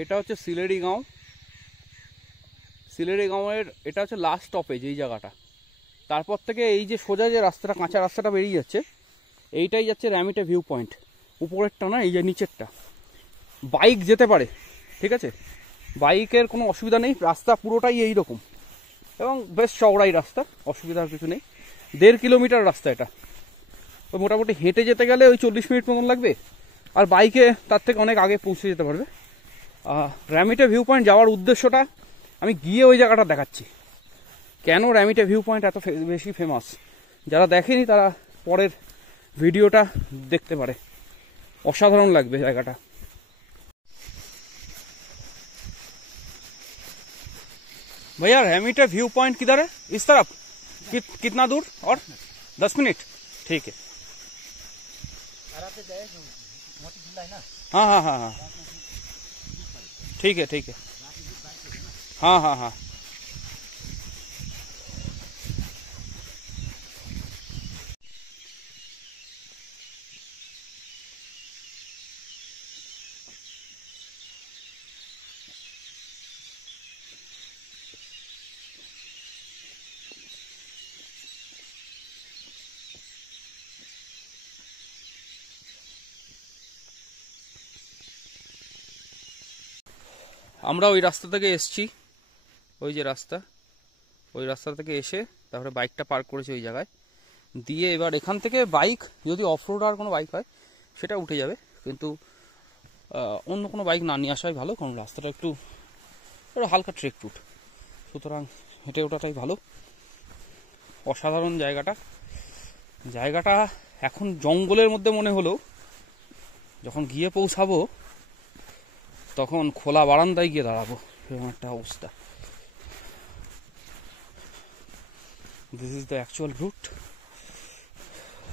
এটা হচ্ছে সিলেরি গাঁও। সিলেরি গাঁওয়ের এটা হচ্ছে লাস্ট স্টপেজ এই জায়গাটা। তারপর থেকে এই যে সোজা যে রাস্তাটা, কাঁচা রাস্তাটা বেরিয়ে যাচ্ছে, এইটাই যাচ্ছে র্যামিটা ভিউ পয়েন্ট। উপরেরটা না, এই যে নিচেরটা। বাইক যেতে পারে, ঠিক আছে, বাইকের কোনো অসুবিধা নেই। রাস্তা পুরোটাই এই রকম এবং বেশ চওড়াই রাস্তা, অসুবিধার কিছু নেই। 1.5 কিলোমিটার রাস্তা এটা। ওই মোটামুটি হেঁটে যেতে গেলে ওই 40 মিনিট মতন লাগবে, আর বাইকে তার থেকে অনেক আগে পৌঁছে যেতে পারবে। র্যামিটা ভিউ পয়েন্ট যাওয়ার উদ্দেশ্যটা আমি গিয়ে ওই জায়গাটা দেখাচ্ছি, কেন র্যামিটা ভিউ পয়েন্ট এত বেশি ফেমাস। যারা দেখেনি তারা পরের ভিডিওটা দেখতে পারে, অসাধারণ লাগবে জায়গাটা। भैया रैमीटा व्यू पॉइंट किधर है? इस तरफ? कितना दूर? और 10 मिनट? ठीक है। हाँ हाँ हाँ हाँ, ठीक है ठीक है। हाँ हाँ हाँ, আমরা ওই রাস্তা থেকে এসছি, ওই যে রাস্তা, ওই রাস্তা থেকে এসে তারপরে বাইকটা পার্ক করেছি ওই জায়গায় দিয়ে। এবার এখান থেকে বাইক যদি অফরোড আর কোনো বাইক হয় সেটা উঠে যাবে, কিন্তু অন্য কোনো বাইক না নিয়ে আসাই ভালো, কারণ রাস্তাটা একটু হালকা ট্রেক রুট, সুতরাং হেঁটে ওঠাটাই ভালো। অসাধারণ জায়গাটা। জায়গাটা এখন জঙ্গলের মধ্যে মনে হলো, যখন গিয়ে পৌঁছাবো তখন খোলা বারান্দায় গিয়ে দাঁড়াবো, এরকম একটা অবস্থা। This is the actual route.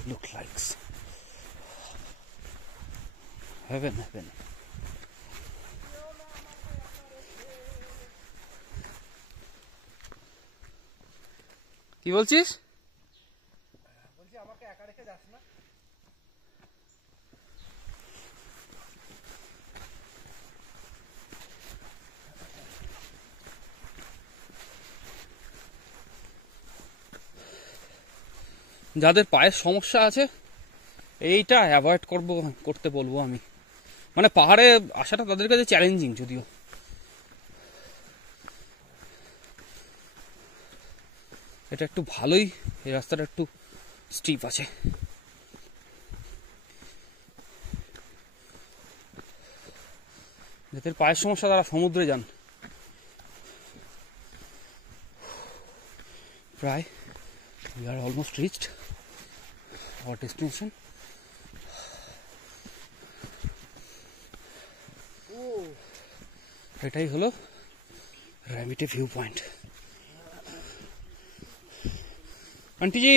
Look likes heaven, heaven. কি বলছিস? বলছি আমাকে একা রেখে যাস না। যাদের পায়ের সমস্যা আছে এইটা অ্যাভয়েড করতে বলবো আমি। মানে পাহাড়ে আসাটা তাদের কাছে চ্যালেঞ্জিং, যদিও এটা একটু ভালোই, এই রাস্তাটা একটু স্টিপ আছে। যাদের পায়ের সমস্যা তারা সমুদ্রে যান। প্রায় we are almost reached our destination. এটাই হলো র্যামিটা ভিউ পয়েন্ট। आंटी जी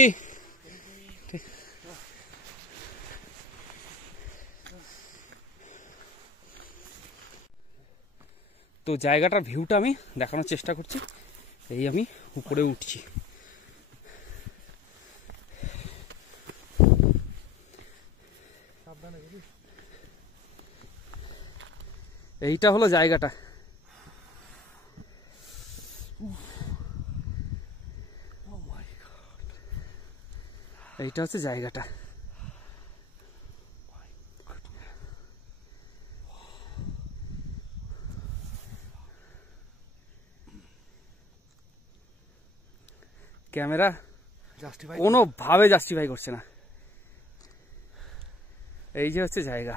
তো জায়গাটার ভিউটা আমি দেখানোর চেষ্টা করছি। এই আমি উপরে উঠছি, এইটা হলো জায়গাটা। এইটা হচ্ছে জায়গাটা। ক্যামেরা কোনোভাবে জাস্টিফাই করছে না। এই যে হচ্ছে জায়গা।